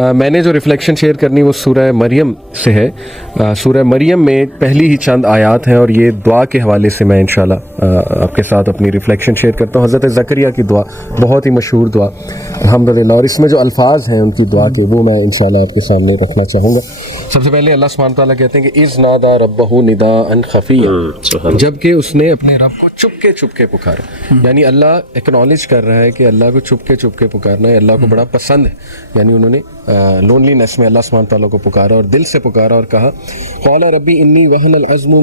میں نے جو ریفلیکشن شیئر کرنی وہ سورہ مریم سے ہے. سورہ مریم میں پہلی ہی چند آیات ہیں اور یہ دعا کے حوالے سے میں انشاءاللہ آپ کے ساتھ اپنی ریفلیکشن شیئر کرتا ہوں. حضرت زکریا کی دعا بہت ہی مشہور دعا الحمدللہ, اور اس میں جو الفاظ ہیں ان کی دعا کے وہ میں انشاءاللہ آپ کے سامنے رکھنا چاہوں گا. سب سے پہلے اللہ سبحانہ تعالیٰ کہتے ہیں کہ اذ نادا ربہ نداء خفیا, جبکہ اس نے اپنے رب کو چپ کے پکارا. یعنی اللہ ایکنالج کر رہا ہے کہ اللہ کو چپ کے پکارنا ہے اللہ کو بڑا پسند ہے. یعنی انہوں نے لونلینس میں اللہ سبحانہ تعالیٰ کو پکارا اور دل سے پکارا اور کہا قال ربی انی وہن العظم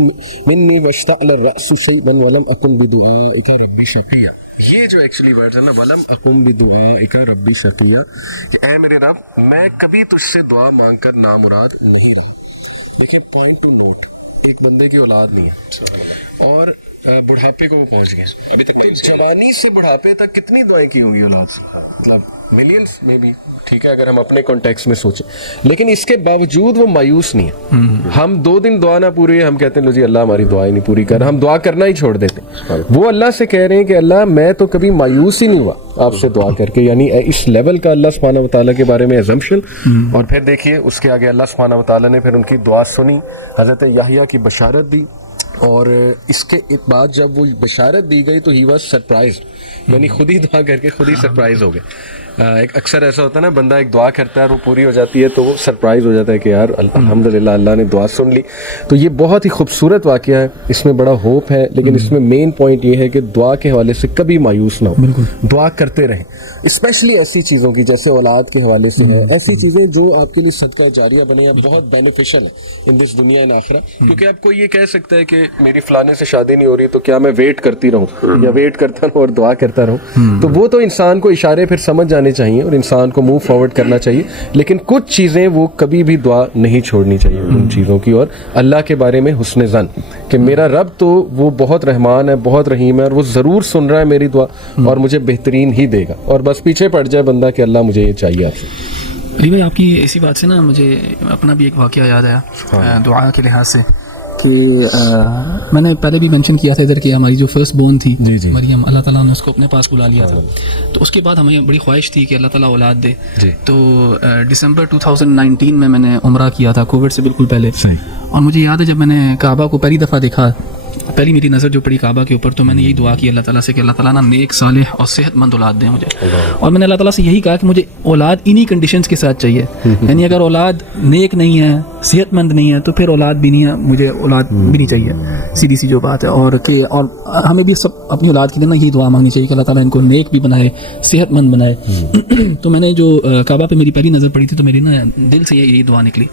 منی واشتعل الرأس شیئبا ولم اکن بدعائک ربی شقیا. یہ جو ایکچولی ورڈ ہے نا, ولم اکن بدعائک ربی شقیا, اے میرے رب میں کبھی تجھ سے دعا مانگ کر نامراد نہیں رہا. دیکھیے پوائنٹ ٹو نوٹ, ایک بندے کی اولاد نہیں ہے اور بڑھاپے کو وہ پہنچ گئے. ابھی تک جوانی سے بڑھاپے تک کتنی دعائیں کی ہوں گی اولاد سے, مطلب ملینز میں بھی, ٹھیک ہے اگر ہم اپنے کانٹیکس میں سوچیں. لیکن اس کے باوجود وہ مایوس نہیں ہے. ہم 2 دن دعا نہ پوری ہے ہم کہتے ہیں لو جی اللہ ہماری دعائیں نہیں پوری کر, ہم دعا کرنا ہی چھوڑ دیتے. وہ اللہ سے کہہ رہے ہیں کہ اللہ میں تو کبھی مایوس ہی نہیں ہوا آپ سے دعا کر کے. یعنی اس لیول کا اللہ سبحانہ وتعالیٰ کے بارے میں ایزمپشن. اور پھر دیکھیے اس کے آگے اللہ سبحانہ وتعالیٰ نے پھر ان کی دعا سنی, حضرت یحییٰ کی بشارت دی, اور اس کے بعد جب وہ بشارت دی گئی تو ہی واز سرپرائزڈ, یعنی خود ہی دعا کر کے خود ہی سرپرائز ہو گئے. ایک اکثر ایسا ہوتا ہے نا, بندہ ایک دعا کرتا ہے اور وہ پوری ہو جاتی ہے تو وہ سرپرائز ہو جاتا ہے کہ یار الحمدللہ اللہ نے دعا سن لی. تو یہ بہت ہی خوبصورت واقعہ ہے, اس میں بڑا ہوپ ہے. لیکن اس میں مین پوائنٹ یہ ہے کہ دعا کے حوالے سے کبھی مایوس نہ ہو, دعا کرتے رہیں, اسپیشلی ایسی چیزوں کی جیسے اولاد کے حوالے سے ہے. ایسی چیزیں جو آپ کے لیے صدقہ جاریہ بنے یا بہت بینیفیشل ہے ان دس دنیا اینڈ آخرہ. کیونکہ آپ کو یہ کہہ سکتا ہے کہ میری فلانے سے شادی نہیں ہو رہی تو کیا میں ویٹ کرتی رہوں یا ویٹ کرتا رہوں اور دعا کرتا رہوں. تو وہ تو انسان کو اشارے پھر سمجھ جانے چاہیے اور انسان کو موو فارورڈ کرنا چاہیے. لیکن کچھ چیزیں وہ کبھی بھی دعا نہیں چھوڑنی چاہیے ان چیزوں کی. اور اللہ کے بارے میں حسن ظن کہ میرا رب تو وہ بہت رحمان ہے, بہت رحیم ہے, اور وہ ضرور سن رہا ہے میری دعا اور مجھے بہترین ہی دے گا. اور بس پیچھے پڑ جائے بندہ کہ اللہ مجھے یہ چاہیے آپ سے. علی بھائی آپ کی اسی بات سے نا مجھے اپنا بھی ایک واقعہ یاد آیا دعا کے لحاظ سے, کہ میں نے پہلے بھی مینشن کیا تھا ادھر کہ ہماری جو فرسٹ بورن تھی مریم, اللہ تعالیٰ نے اس کو اپنے پاس بلا لیا تھا. تو اس کے بعد ہمیں بڑی خواہش تھی کہ اللہ تعالیٰ اولاد دے. تو دسمبر 2019 میں نے عمرہ کیا تھا, کووڈ سے بالکل پہلے. اور مجھے یاد ہے جب میں نے کعبہ کو پہلی دفعہ دیکھا, پہلی میری نظر جو پڑی کعبہ کے اوپر, تو میں نے یہی دعا کی اللہ تعالیٰ سے کہ اللہ تعالیٰ نا نیک صالح اور صحت مند اولاد دیں مجھے. اور میں نے اللہ تعالیٰ سے یہی کہا کہ مجھے اولاد انہی کنڈیشنز کے ساتھ چاہیے. یعنی اگر اولاد نیک نہیں ہے, صحت مند نہیں ہے, تو پھر اولاد بھی نہیں ہے, مجھے اولاد بھی نہیں چاہیے, سیدھی سی جو بات ہے. اور کہ اور ہمیں بھی سب اپنی اولاد کے لیے نا یہی دعا مانگنی چاہیے کہ اللہ تعالیٰ ان کو نیک بھی بنائے, صحت مند بنائے. تو میں نے جو کعبہ پہ میری پہلی نظر پڑی تھی تو میری نا دل سے یہی دعا نکلی.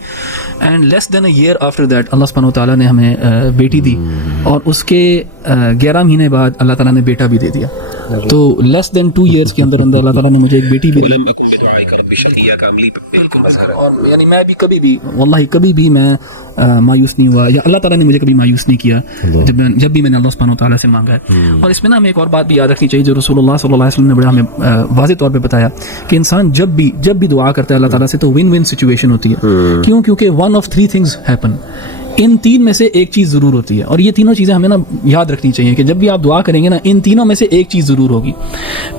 And less than a year after that اللہ سبحانہ وتعالیٰ نے ہمیں بیٹی دی, اور اس کے 11 مہینے بعد اللہ تعالیٰ نے بیٹا بھی دے دیا. تو لیس دین 2 ایئرس کے اندر اللہ تعالیٰ نے مجھے ایک بیٹی بھی دی. اور یعنی میں بھی کبھی بھی واللہ کبھی بھی میں مایوس نہیں ہوا, یا اللہ تعالیٰ نے مجھے کبھی مایوس نہیں کیا جب بھی میں نے اللہ سبحانہ وتعالیٰ سے مانگا ہے. اور اس میں نا ہمیں ایک اور بات بھی یاد رکھنی چاہیے جو رسول اللہ صلی اللہ علیہ وسلم نے بڑا ہمیں واضح طور پہ بتایا کہ انسان جب بھی دعا کرتا ہے اللہ تعالیٰ سے تو ون ون سچویشن ہوتی ہے. کیوں؟ کیونکہ 1 of 3 things happen. ان 3 میں سے ایک چیز ضرور ہوتی ہے, اور یہ تینوں چیزیں ہمیں نا یاد رکھنی چاہیے کہ جب بھی آپ دعا کریں گے نا ان تینوں میں سے ایک چیز ضرور ہوگی.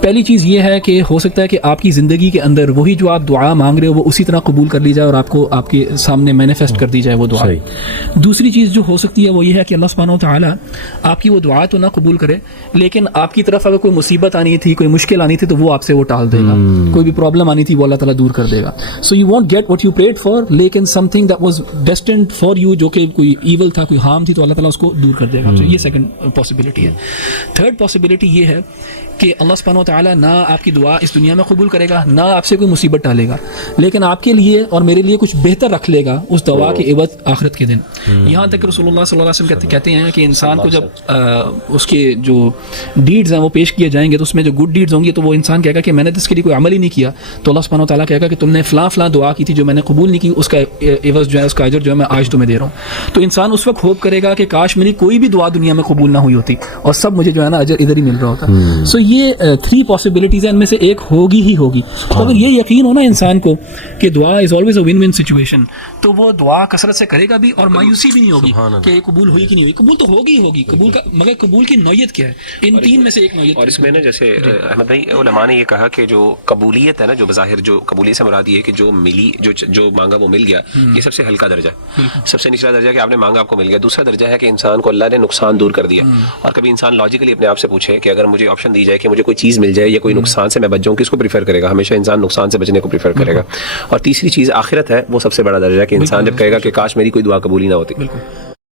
پہلی چیز یہ ہے کہ ہو سکتا ہے کہ آپ کی زندگی کے اندر وہی جو آپ دعا مانگ رہے ہو وہ اسی طرح قبول کر لی جائے اور آپ کو آپ کے سامنے مینیفیسٹ کر دی جائے وہ دعا. دوسری چیز جو ہو سکتی ہے وہ یہ ہے کہ اللہ سبحانہ وتعالیٰ آپ کی وہ دعا تو نہ قبول کرے, لیکن آپ کی طرف اگر کوئی مصیبت آنی تھی, کوئی مشکل آنی تھی, تو وہ آپ سے وہ ٹال دے گا. کوئی بھی پرابلم آنی تھی وہ اللہ تعالیٰ دور کر دے گا. So you want get what you prayed for, لیکن something that was destined for you, جو کہ کوئی ایول تھا, کوئی ہارم تھی, تو اللہ تعالیٰ اس کو دور کر دے گا. یہ سیکنڈ پاسبلٹی ہے. تھرڈ پاسبلٹی یہ ہے کہ اللہ سبحانہ وتعالیٰ نہ آپ کی دعا اس دنیا میں قبول کرے گا, نہ آپ سے کوئی مصیبت ٹالے گا, لیکن آپ کے لیے اور میرے لیے کچھ بہتر رکھ لے گا اس دعا کے عوض آخرت کے دن. یہاں تک کہ رسول اللہ صلی اللہ علیہ وسلم کہتے ہیں کہ انسان کو جب اس کے جو ڈیڈز ہیں وہ پیش کیے جائیں گے تو اس میں جو گڈ ڈیڈز ہوں گی تو وہ انسان کہے گا کہ میں نے اس کے لیے کوئی عمل ہی نہیں کیا, تو اللہ سبحانہ وتعالیٰ کہے گا کہ تم نے فلاں فلاں دعا کی تھی جو میں نے قبول نہیں کی, اس کا عوض جو ہے, اس کا اجر جو ہے میں آج تمہیں دے رہا ہوں. تو انسان اس وقت ہوپ کرے گا کہ کاش میری کوئی بھی دعا دنیا میں قبول نہ ہوئی ہوتی اور سب مجھے جو ہے نا اجر ادھر ہی مل رہا ہوتا. سو یہ 3 پاسبلٹیز ہیں، ان میں سے ایک ہوگی ہی ہوگی. تو اگر یہ یقین ہو نا انسان کو کہ دعا is always a one one situation, تو وہ دعا کثرت سے کرے گا بھی اور مایوسی بھی نہیں ہوگی کہ یہ قبول ہوئی کہ نہیں ہوئی. قبول تو ہوگی ہی ہوگی قبول کا، مگر قبول کی نوعیت کیا ہے؟ ان 3 میں سے ایک نوعیت. اور اس میں نا جیسے احمد بھائی علماء نے یہ کہا کہ جو قبولیت ہے نا، جو بظاہر جو قبولیت سے مراد یہ ہے کہ جو ملی، جو مانگا وہ مل گیا، یہ سب سے ہلکا درجہ ہے. سب سے نچلا درجہ کہ آپ نے مانگا آپ کو مل گیا. دوسرا درجہ ہے کہ انسان کو اللہ نے نقصان دور کر دیا. اور کبھی انسان لاجیکلی اپنے آپ سے پوچھے کہ اگر مجھے آپشن دی جائے کہ مجھے کوئی چیز مل جائے یا کوئی نقصان سے میں بچ جاؤں، کس کو پریفر کرے گا؟ ہمیشہ انسان نقصان سے بچنے کو پریفر کرے گا. اور تیسری چیز آخرت ہے، وہ سب سے بڑا درجہ ہے کہ انسان جب کہے گا کہ کاش میری کوئی دعا قبول ہی نہ ہوتی. بالکل.